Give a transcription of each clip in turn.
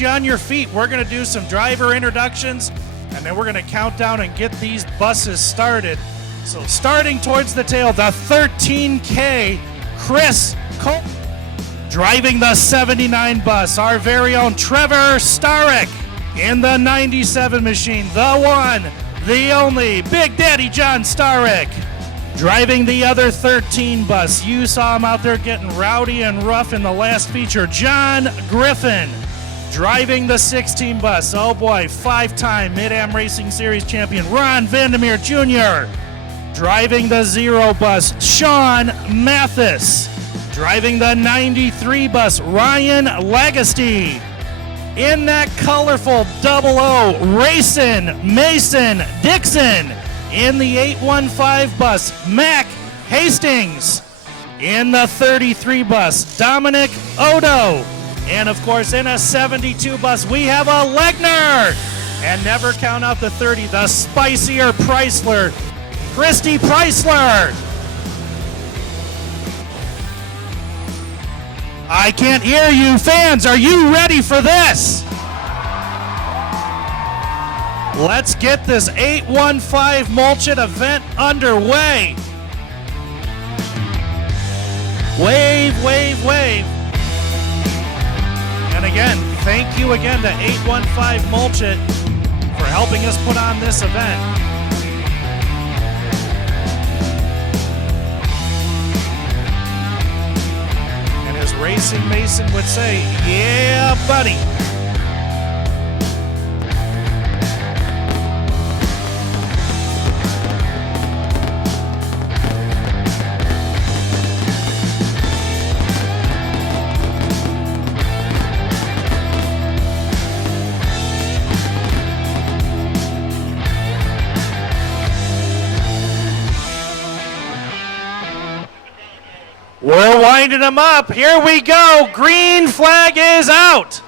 need you on your feet. We're going to do some driver introductions, and then we're going to count down and get these buses started. So starting towards the tail, the 13K, Chris Cole. Driving the 79 bus, our very own Trevor Starrick. In the 97 machine, the one, the only, Big Daddy John Starrick. Driving the other 13 bus, you saw him out there getting rowdy and rough in the last feature, John Griffin. Driving the 16 bus, oh boy, 5-time Mid-Am Racing Series champion, Ron Vandermeer Jr. Driving the 0 bus, Sean Mathis. Driving the 93 bus, Ryan Legacy. In that colorful 00, Racing Mason Dixon. In the 815 bus, Mac Hastings. In the 33 bus, Dominic Odo. And of course, in a 72 bus, we have a Legner. And never count out the 30, the spicier Chrysler, Christy Chrysler. I can't hear you, fans. Are you ready for this? Let's get this 815 Mulchet event underway. Wave, wave, wave. And again, thank you again to 815 Mulchet for helping us put on this event. And as Racing Mason would say, yeah, buddy. We're winding them up. Here we go. Green flag is out.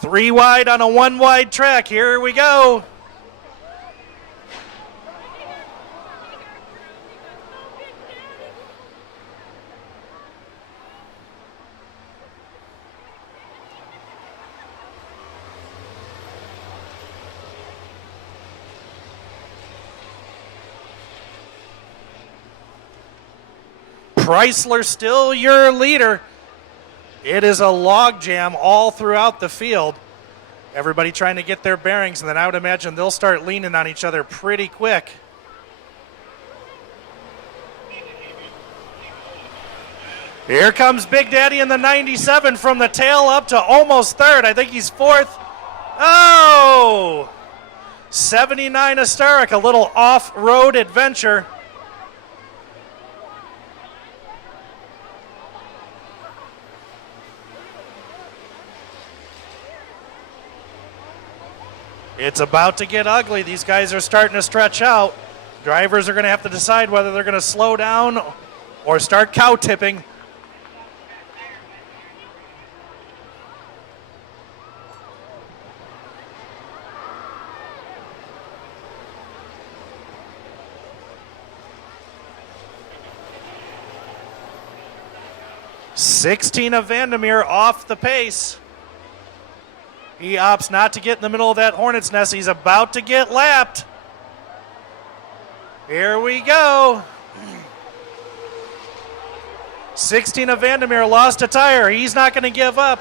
Three wide on a one wide track. Here we go. Chrysler still your leader. It is a logjam all throughout the field. Everybody trying to get their bearings, and then I would imagine they'll start leaning on each other pretty quick. Here comes Big Daddy in the 97 from the tail up to almost third. I think he's fourth. Oh! 79 Astaric, a little off-road adventure. It's about to get ugly. These guys are starting to stretch out. Drivers are going to have to decide whether they're going to slow down or start cow tipping. "16 of Vandermeer off the pace. He opts not to get in the middle of that hornet's nest. He's about to get lapped. Here we go. 16 of Vandermeer lost a tire. He's not going to give up.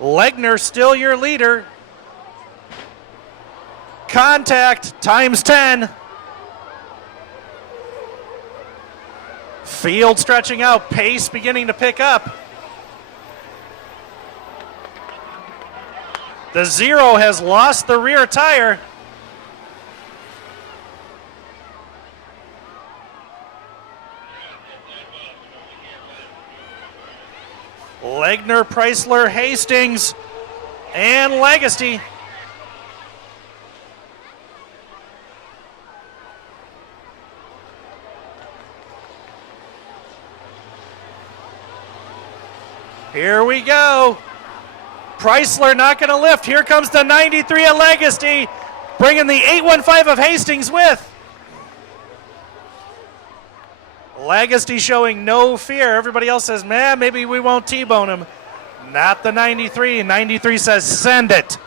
Legner still your leader. Contact times 10. Field stretching out, pace beginning to pick up. The 0 has lost the rear tire. Legner, Chrysler, Hastings, and Legacy. Here we go. Chrysler not going to lift. Here comes the 93 of Legacy. bringing the 815 of Hastings with. Legacy showing no fear. Everybody else says, man, maybe we won't T-bone him. Not the 93. 93 says, send it.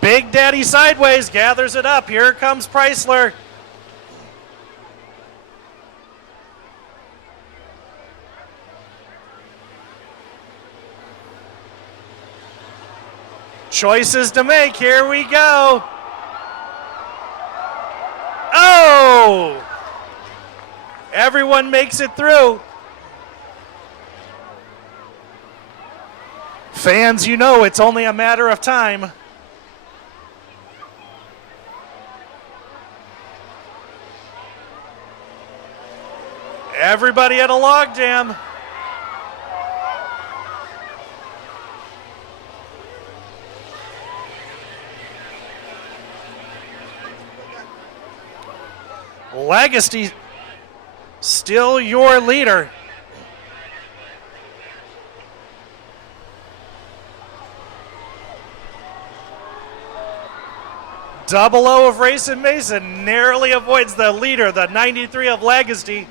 Big Daddy sideways, gathers it up. Here comes Chrysler. Choices to make, here we go. Oh! Everyone makes it through. Fans, you know it's only a matter of time. Everybody at a log jam. Legacy still your leader. Double O of Racing Mason narrowly avoids the leader, the 93 of Legacy.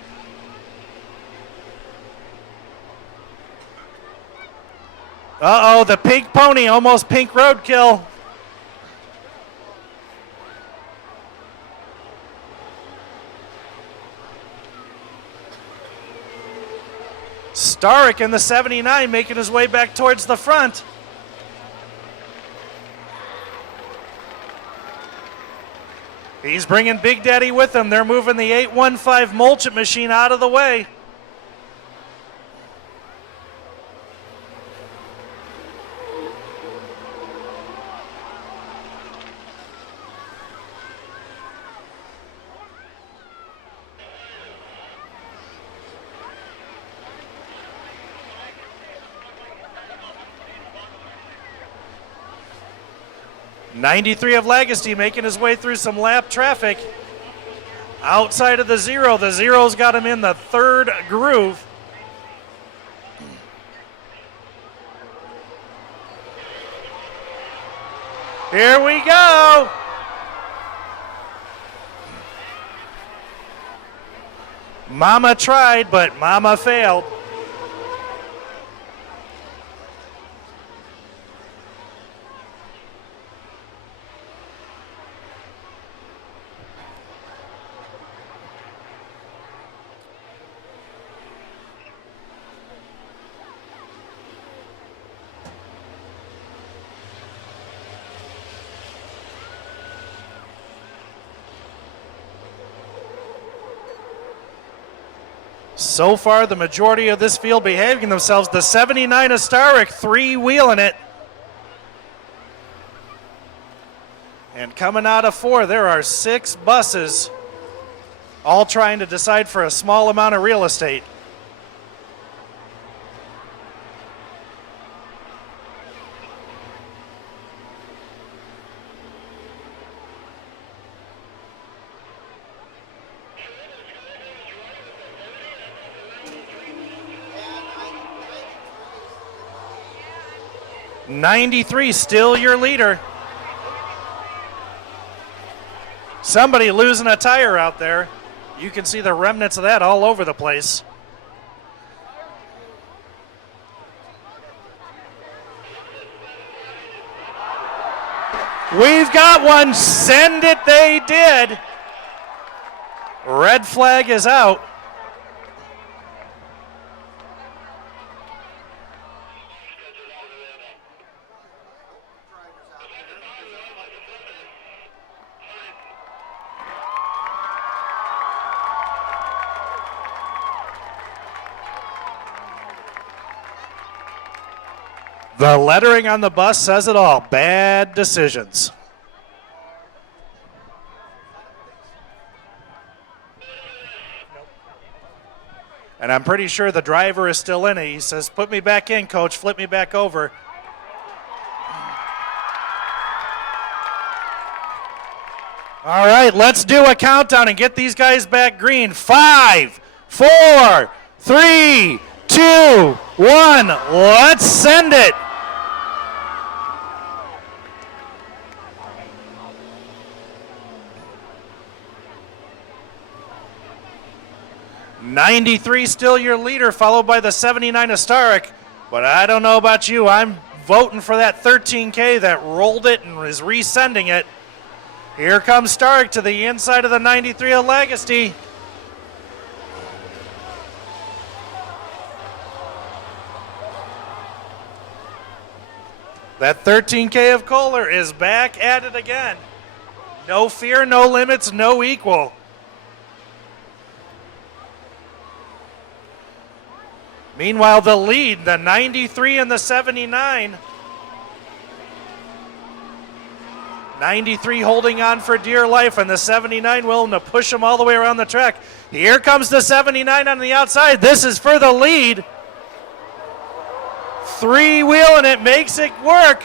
Uh-oh, the pink pony, almost pink roadkill. Starrick in the 79 making his way back towards the front. He's bringing Big Daddy with him. They're moving the 815 mulch machine out of the way. '93 of Legacy making his way through some lap traffic. Outside of the zero. The zero's got him in the third groove. Here we go. Mama tried, but Mama failed. So far, the majority of this field behaving themselves. The 79 of Starrick, three-wheeling it. And coming out of four, there are 6 buses, all trying to decide for a small amount of real estate. '93 still your leader. Somebody losing a tire out there. You can see the remnants of that all over the place. We've got one. Send it, they did. Red flag is out. The lettering on the bus says it all. Bad decisions. And I'm pretty sure the driver is still in it. He says, put me back in, coach. Flip me back over. All right, let's do a countdown and get these guys back green. 5, 4, 3, 2, 2, 1, let's send it. '93 still your leader, followed by the 79 Astaric. But I don't know about you. I'm voting for that 13K that rolled it and is resending it. Here comes Stark to the inside of the 93 of Legacy. That 13K of Kohler is back at it again. No fear, no limits, no equal. Meanwhile, the lead, the 93 and the 79. 93 holding on for dear life, and the 79 willing to push them all the way around the track. Here comes the 79 on the outside. This is for the lead. Three-wheeling it, makes it work.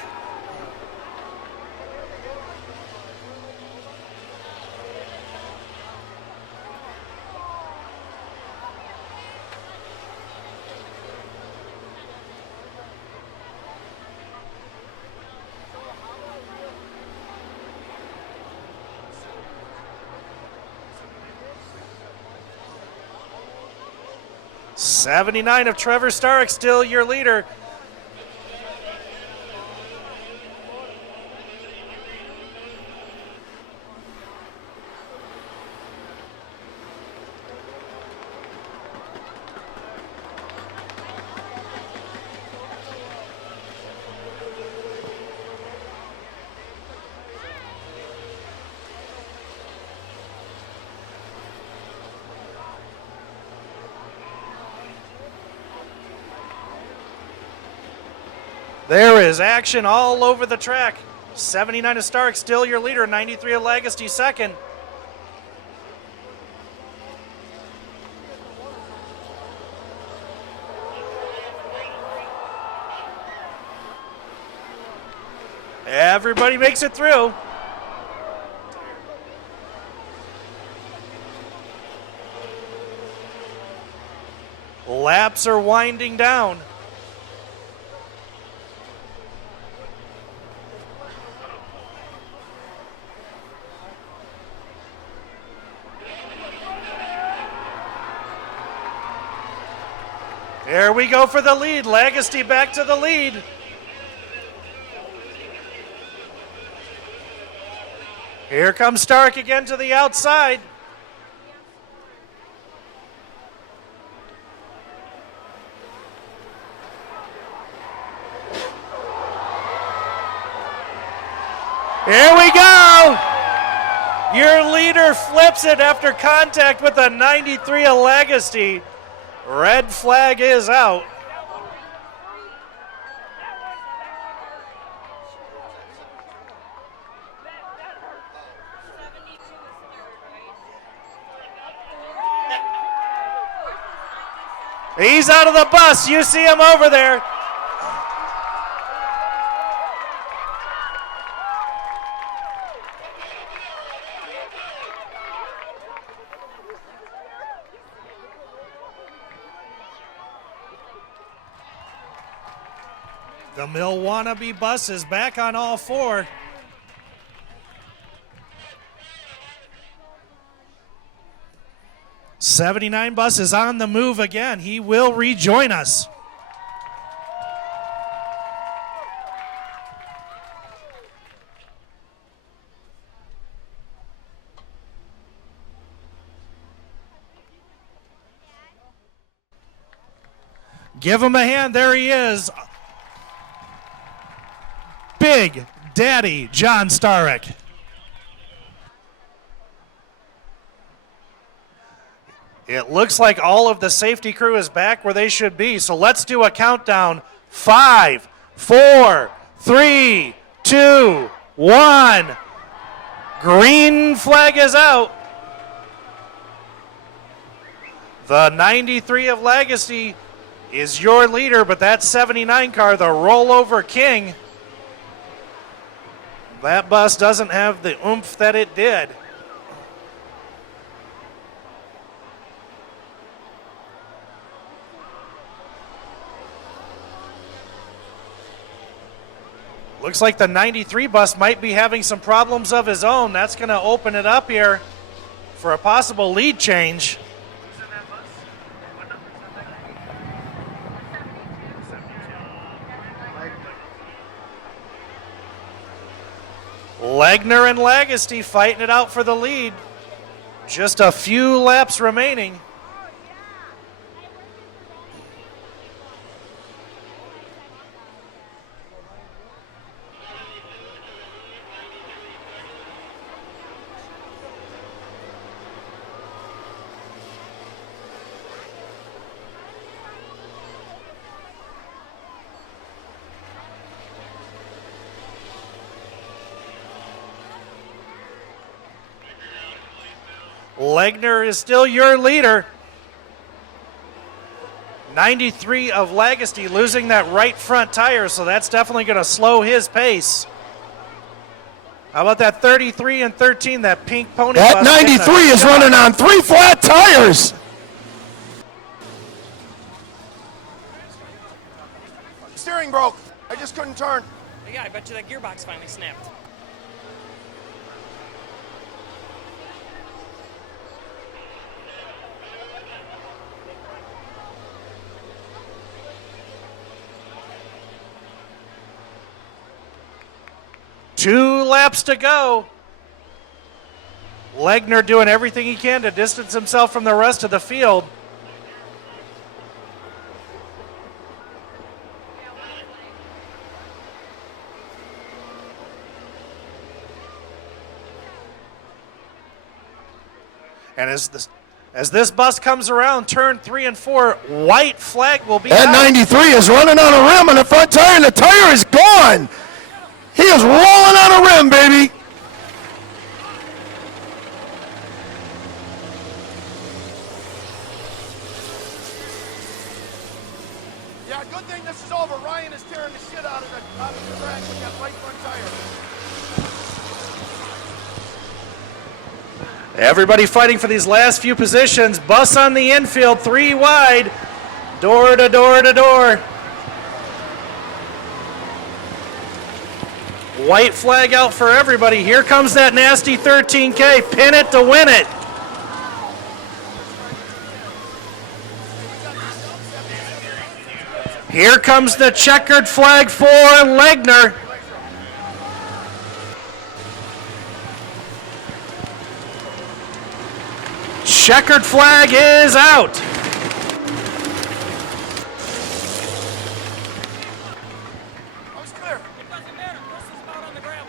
'79 of Trevor Stark still your leader. There is action all over the track. 79 of Stark still your leader. 93 of Legacy second. Everybody makes it through. Laps are winding down. There we go for the lead. Legacy back to the lead. Here comes Stark again to the outside. Here we go. Your leader flips it after contact with the 93 of Legacy. Red flag is out. He's out of the bus. You see him over there. The Milwaukee bus is back on all four. '79 bus is on the move again. He will rejoin us. Give him a hand. There he is. Big Daddy John Stark. It looks like all of the safety crew is back where they should be. So let's do a countdown. 5, 4, 3, 2, 1. Green flag is out. The 93 of Legacy is your leader, but that 79 car, the rollover king, that bus doesn't have the oomph that it did. Looks like the 93 bus might be having some problems of his own. That's going to open it up here for a possible lead change. Legner and Lagosty fighting it out for the lead. Just a few laps remaining. Legner is still your leader. 93 of Lagosty losing that right front tire, so that's definitely going to slow his pace. How about that 33 and 13, that pink pony bus? That 93 is running on 3 flat tires. Steering broke. I just couldn't turn. Yeah, I bet you that gearbox finally snapped. Two laps to go. Legner doing everything he can to distance himself from the rest of the field. And as this bus comes around turn 3 and 4, white flag will be That out. 93 is running on a rim on the front tire, and the tire is gone. He is rolling on a rim, baby. Yeah, good thing this is over. Ryan is tearing the shit out of the track with that right front tire. Everybody fighting for these last few positions. Bus on the infield, 3 wide, door to door to door. White flag out for everybody. Here comes that nasty 13K. Pin it to win it. Here comes the checkered flag for Legner. Checkered flag is out. I was clear. It doesn't matter. Chris is out on the gravel.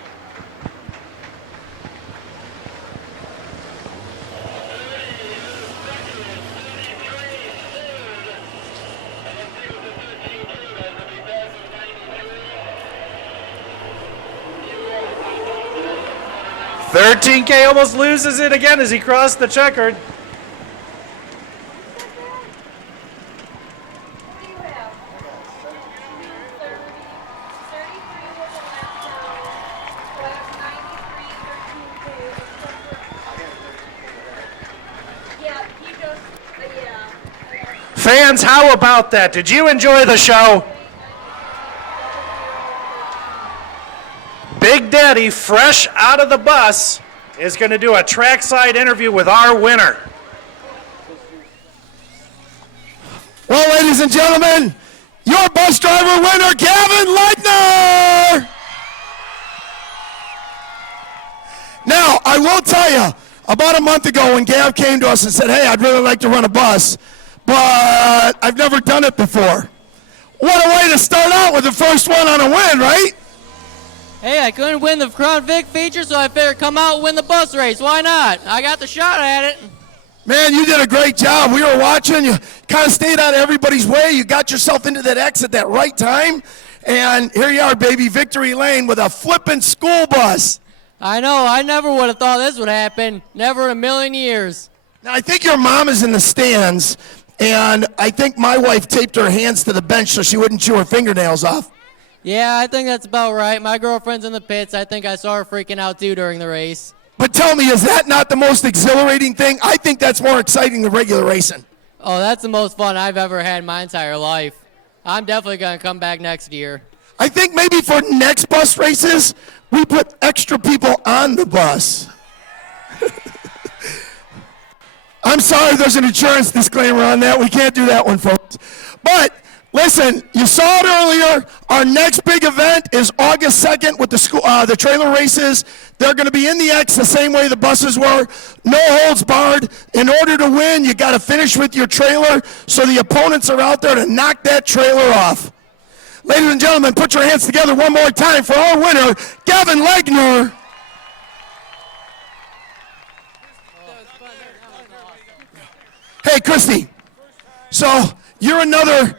$13K almost loses it again as he crossed the checkered. Fans, how about that? Did you enjoy the show? Big Daddy, fresh out of the bus, is going to do a trackside interview with our winner. Well, ladies and gentlemen, your bus driver winner, Gavin Legner. Now, I will tell you, about a month ago when Gav came to us and said, hey, I'd really like to run a bus, but I've never done it before. What a way to start out with the first one on a win, right? Hey, I couldn't win the Crown Vic feature, so I figured come out and win the bus race. Why not? I got the shot at it. Man, you did a great job. We were watching. You kind of stayed out of everybody's way. You got yourself into that X at that right time. And here you are, baby, victory lane with a flippin' school bus. I know. I never would have thought this would happen. Never in a million years. Now, I think your mom is in the stands, and I think my wife taped her hands to the bench so she wouldn't chew her fingernails off. Yeah, I think that's about right. My girlfriend's in the pits. I think I saw her freaking out, too, during the race. But tell me, is that not the most exhilarating thing? I think that's more exciting than regular racing. Oh, that's the most fun I've ever had in my entire life. I'm definitely going to come back next year. I think maybe for next bus races, we put extra people on the bus. I'm sorry, there's an insurance disclaimer on that. We can't do that one, folks. But listen, you saw it earlier. Our next big event is August 2nd with the trailer races. They're going to be in the X the same way the buses were. No holds barred. In order to win, you got to finish with your trailer, so the opponents are out there to knock that trailer off. Ladies and gentlemen, put your hands together one more time for our winner, Gavin Legner. Hey, Christy. So you're another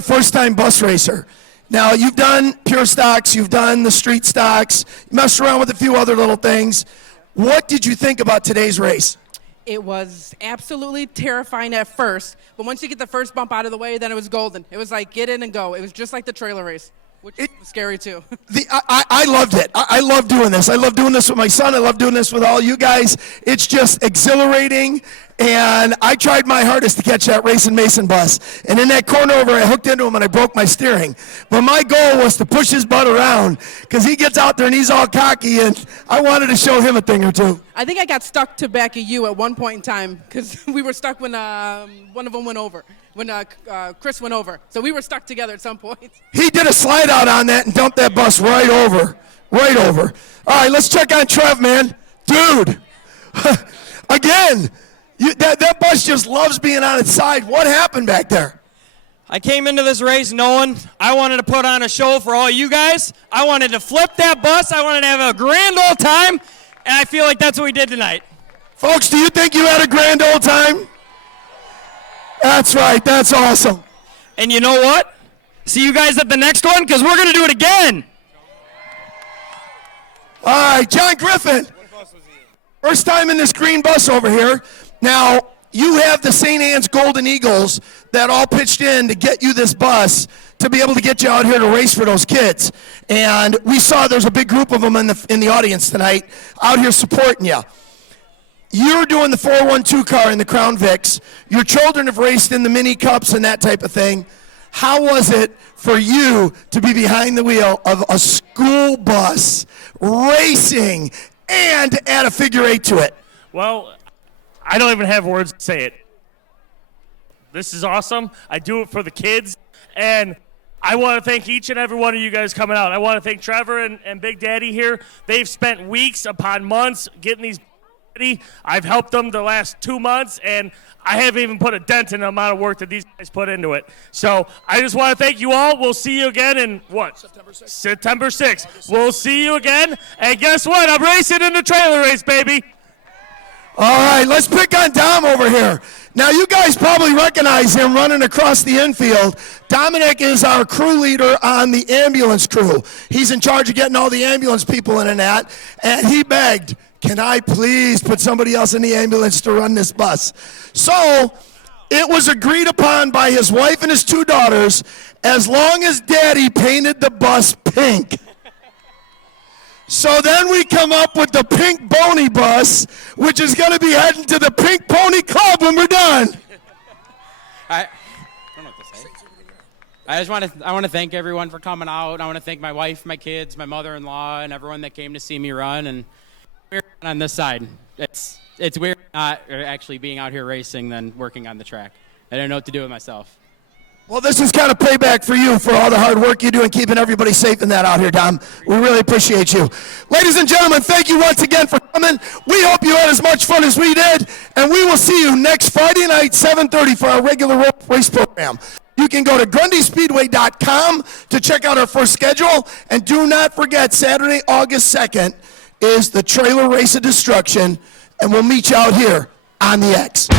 first-time bus racer. Now, you've done pure stocks, you've done the street stocks, you messed around with a few other little things. What did you think about today's race? It was absolutely terrifying at first, but once you get the first bump out of the way, then it was golden. It was like get in and go. It was just like the trailer race, which was scary too. I loved it. I love doing this. I love doing this with my son. I love doing this with all you guys. It's just exhilarating. And I tried my hardest to catch that Racing Mason bus. And in that corner over, I hooked into him and I broke my steering. But my goal was to push his butt around because he gets out there and he's all cocky, and I wanted to show him a thing or two. I think I got stuck to back of you at one point in time because we were stuck when one of them went over, when Chris went over. So we were stuck together at some point. He did a slide out on that and dumped that bus right over. Right over. All right, let's check on Trev, man. Dude, again. That bus just loves being on its side. What happened back there? I came into this race knowing I wanted to put on a show for all you guys. I wanted to flip that bus. I wanted to have a grand old time, and I feel like that's what we did tonight. Folks, do you think you had a grand old time? That's right. That's awesome. And you know what? See you guys at the next one, because we're going to do it again. All right, John Griffin. First time in this green bus over here. Now, you have the St. Anne's Golden Eagles that all pitched in to get you this bus to be able to get you out here to race for those kids. And we saw there's a big group of them in the audience tonight out here supporting you. You're doing the 412 car in the Crown Vics. Your children have raced in the mini cups and that type of thing. How was it for you to be behind the wheel of a school bus racing and add a figure-8 to it? Well, I don't even have words to say it. This is awesome. I do it for the kids, and I want to thank each and every one of you guys coming out. I want to thank Trevor and Big Daddy here. They've spent weeks upon months getting these ready. I've helped them the last 2 months, and I haven't even put a dent in the amount of work that these guys put into it. So I just want to thank you all. We'll see you again in what? September 6th. We'll see you again, and guess what? I'm racing in the trailer race, baby. All right, let's pick on Dom over here. Now, you guys probably recognize him running across the infield. Dominic is our crew leader on the ambulance crew. He's in charge of getting all the ambulance people in and that, and he begged, can I please put somebody else in the ambulance to run this bus? So it was agreed upon by his wife and his 2 daughters, as long as Daddy painted the bus pink. So then we come up with the Pink Pony bus, which is going to be heading to the Pink Pony Club when we're done. I don't know what to say. I want to thank everyone for coming out. I want to thank my wife, my kids, my mother-in-law, and everyone that came to see me run. And we're on this side. It's weird not actually being out here racing than working on the track. I don't know what to do with myself. Well, this is kind of payback for you for all the hard work you do and keeping everybody safe in that out here, Dom. We really appreciate you. Ladies and gentlemen, thank you once again for coming. We hope you had as much fun as we did, and we will see you next Friday night, 7:30 for our regular race program. You can go to GrundySpeedway.com to check out our first schedule, and do not forget, Saturday, August 2nd is the trailer race of destruction, and we'll meet you out here on the X.